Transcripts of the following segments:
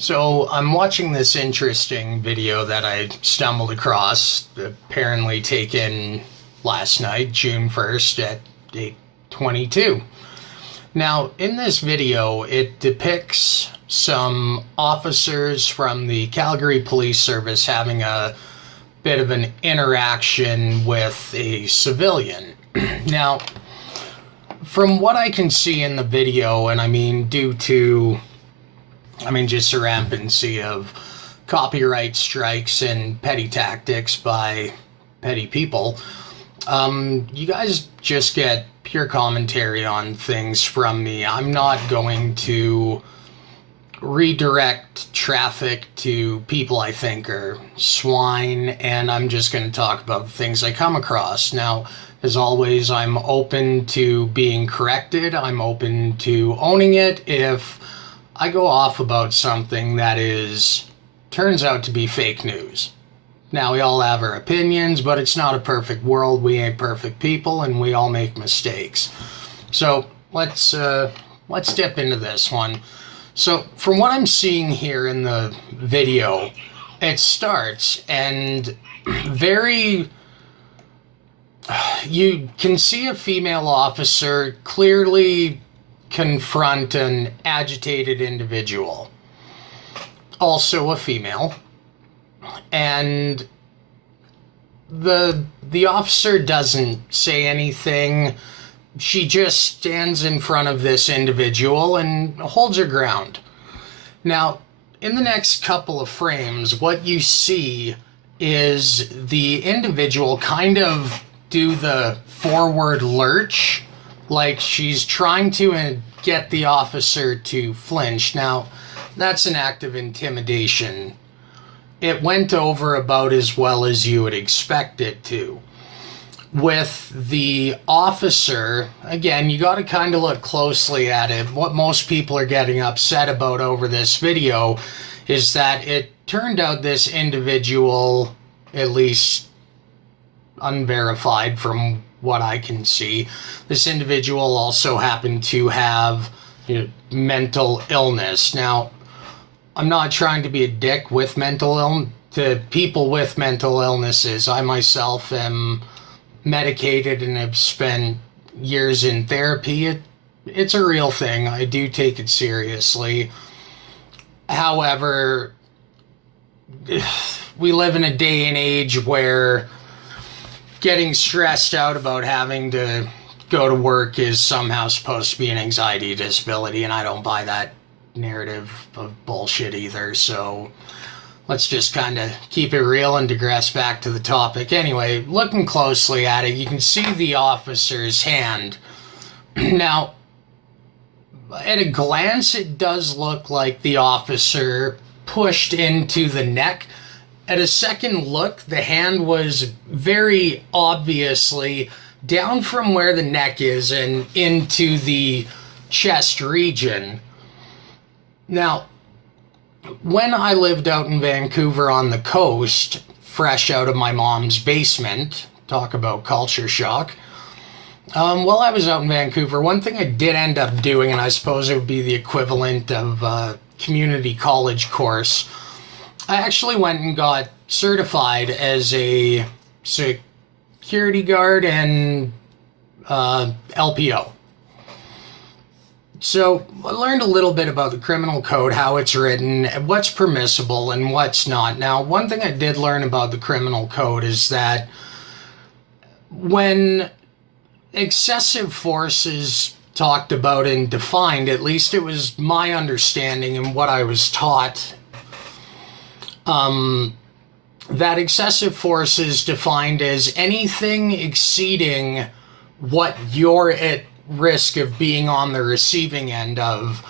So I'm watching this interesting video that I stumbled across, apparently taken last night, June 1st at 8:22. Now, in this video, it depicts some officers from the Calgary Police Service having a bit of an interaction with a civilian. Now, from what I can see in the video, and I mean, due to just a rampancy of copyright strikes and petty tactics by petty people, you guys just get pure commentary on things from me. I'm not going to redirect traffic to people I think are swine, and I'm just going to talk about the things I come across. Now, as always, I'm open to being corrected. I'm open to owning it if I go off about something that turns out to be fake news. Now, we all have our opinions, but it's not a perfect world. We ain't perfect people, and we all make mistakes. So let's dip into this one. So from what I'm seeing here in the video, it starts and you can see a female officer clearly confront an agitated individual, also a female, and the officer doesn't say anything. She just stands in front of this individual and holds her ground. Now, in the next couple of frames, what you see is the individual kind of do the forward lurch, like she's trying to get the officer to flinch. Now, that's an act of intimidation. It went over about as well as you would expect it to. With the officer, again, you got to kind of look closely at it. What most people are getting upset about over this video is that it turned out this individual, at least unverified from what I can see, this individual also happened to have mental illness. Now, I'm not trying to be a dick with to people with mental illnesses. I myself am medicated and have spent years in therapy. It's a real thing. I do take it seriously. However, we live in a day and age where getting stressed out about having to go to work is somehow supposed to be an anxiety disability, and I don't buy that narrative of bullshit either. So let's just kind of keep it real and digress back to the topic. Anyway, looking closely at it, you can see the officer's hand. Now, at a glance, it does look like the officer pushed into the neck. At a second look, the hand was very obviously down from where the neck is and into the chest region. Now, when I lived out in Vancouver on the coast, fresh out of my mom's basement, talk about culture shock, while I was out in Vancouver, one thing I did end up doing, and I suppose it would be the equivalent of a community college course, I actually went and got certified as a security guard and LPO. So I learned a little bit about the criminal code, how it's written, what's permissible and what's not. Now, one thing I did learn about the criminal code is that when excessive force is talked about and defined, at least it was my understanding and what I was taught, that excessive force is defined as anything exceeding what you're at risk of being on the receiving end of.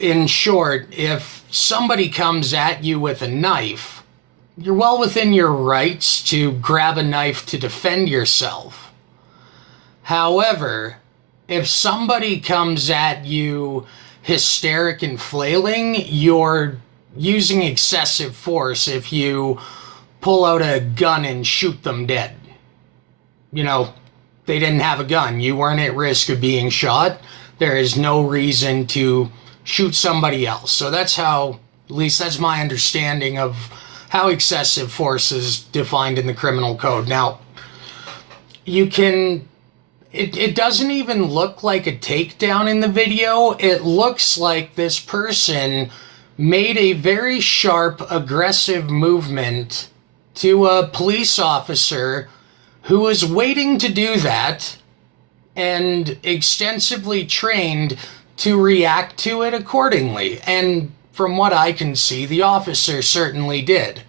In short, if somebody comes at you with a knife, you're well within your rights to grab a knife to defend yourself. However, if somebody comes at you hysteric and flailing, you're using excessive force if you pull out a gun and shoot them dead. They didn't have a gun. You weren't at risk of being shot. There is no reason to shoot somebody else. So that's how At least that's my understanding of how excessive force is defined in the criminal code. Now, you can... It doesn't even look like a takedown in the video. It looks like this person made a very sharp, aggressive movement to a police officer who was waiting to do that and extensively trained to react to it accordingly. And from what I can see, the officer certainly did.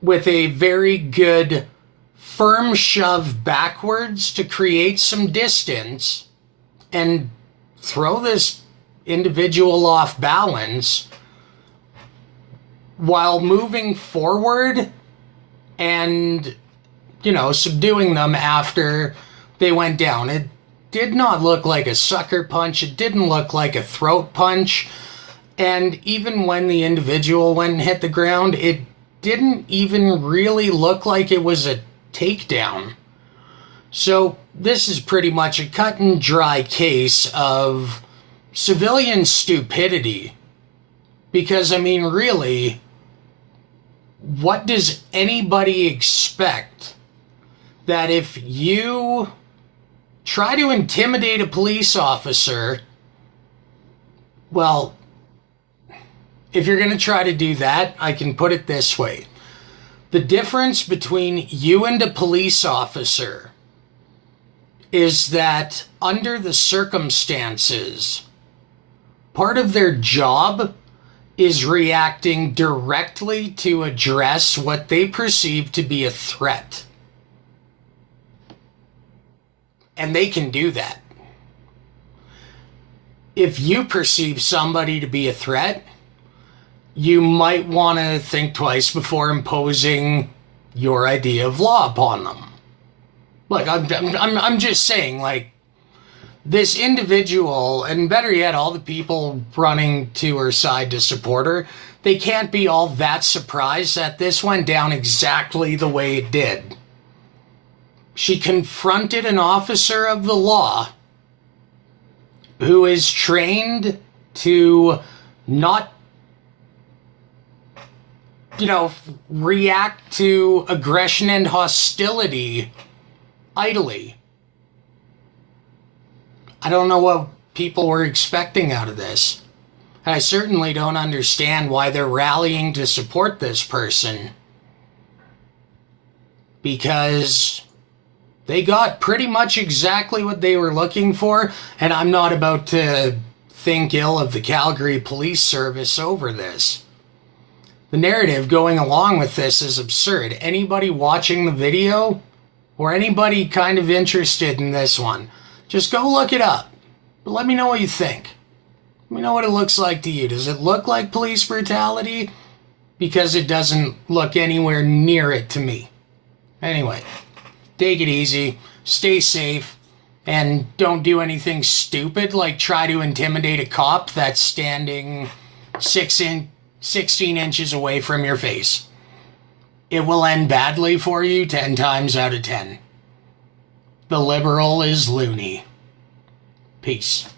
With a very good firm shove backwards to create some distance and throw this individual off balance while moving forward and, subduing them after they went down. It did not look like a sucker punch. It didn't look like a throat punch. And even when the individual went and hit the ground, it didn't even really look like it was a takedown. So this is pretty much a cut and dry case of civilian stupidity. Because, really, what does anybody expect that if you try to intimidate a police officer, well, if you're going to try to do that, I can put it this way. The difference between you and a police officer is that under the circumstances, part of their job is reacting directly to address what they perceive to be a threat. And they can do that. If you perceive somebody to be a threat, you might want to think twice before imposing your idea of law upon them. Look, I'm just saying, this individual, and better yet, all the people running to her side to support her, they can't be all that surprised that this went down exactly the way it did. She confronted an officer of the law who is trained to not react to aggression and hostility idly. I don't know what people were expecting out of this. And I certainly don't understand why they're rallying to support this person. Because they got pretty much exactly what they were looking for, and I'm not about to think ill of the Calgary Police Service over this. The narrative going along with this is absurd. Anybody watching the video, or anybody kind of interested in this one, just go look it up. But let me know what you think. Let me know what it looks like to you. Does it look like police brutality? Because it doesn't look anywhere near it to me. Anyway, take it easy, stay safe, and don't do anything stupid like try to intimidate a cop that's standing 16 inches away from your face. It will end badly for you 10 times out of 10. The liberal is loony. Peace.